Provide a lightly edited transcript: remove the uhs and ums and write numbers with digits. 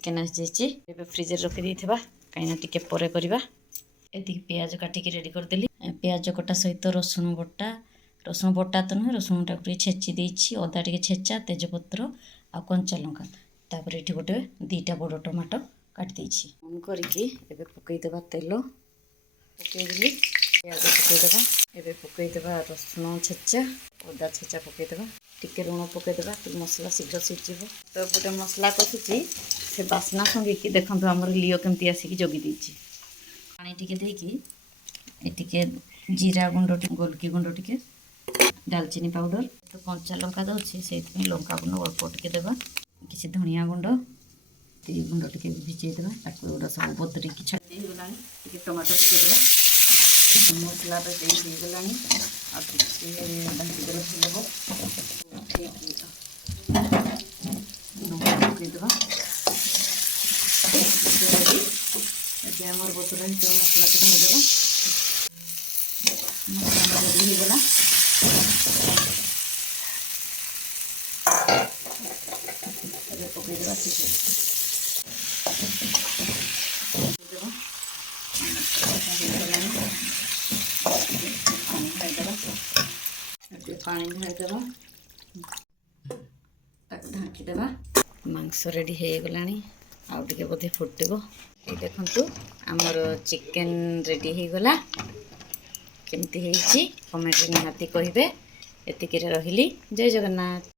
Chicken आसी fridge रखी देथिबा कहीं टिके परे करबा। एति प्याज काटिकी रेडी करदेली। प्याज कटा सहित रसुण बटा तो नुहे रसुण टाक छेची देछि अदा टिके छेचा तेजपत्र आ कंचा लंका तापर ये गोटे 2टा बड़ टमाटो काट देछि ऑन करके एबे पकई देबा तेल पकई देली प्याज पकई देबा एबे पकई देबा रसुण छेचा अदा छेचा पकई देबा टिके लुण पकई देबा मसला शीघ्र सिझिबो। तो गोटे मसला कषुची से बास्ना संगे कि देखंतु हमर लियो केमती आसिकी जगी देछि पानी टिके देकी एटिके जीरा गुंड गोलकी गुंड टिके दालचीनी पाउडर तो कंचा लंका दउछि सेति लंका गुंड अल्प टिके देबा किसी धनिया गुंड ती गुंड टिके भिजै देबा ताको गोटा सब बतरी कि छाडी गलानी टिके टमाटर पके देबा मसला तो देई गलानी आ टिके बाकी देला फुलबो पके देबा ये हमर बतरा के मसला के धर देबा मसला रेडी हो गला। पकई देवा पानी ढाईदेवा ढाँकीदेवा मांस रेडी हो गलानी आउ टिके बोधे फुटब ये देखंतु आमर चिकेन रेडी हो गला केमती होईची कमेंट निहाती कहिबे एतिकी रहिली। जय जगन्नाथ।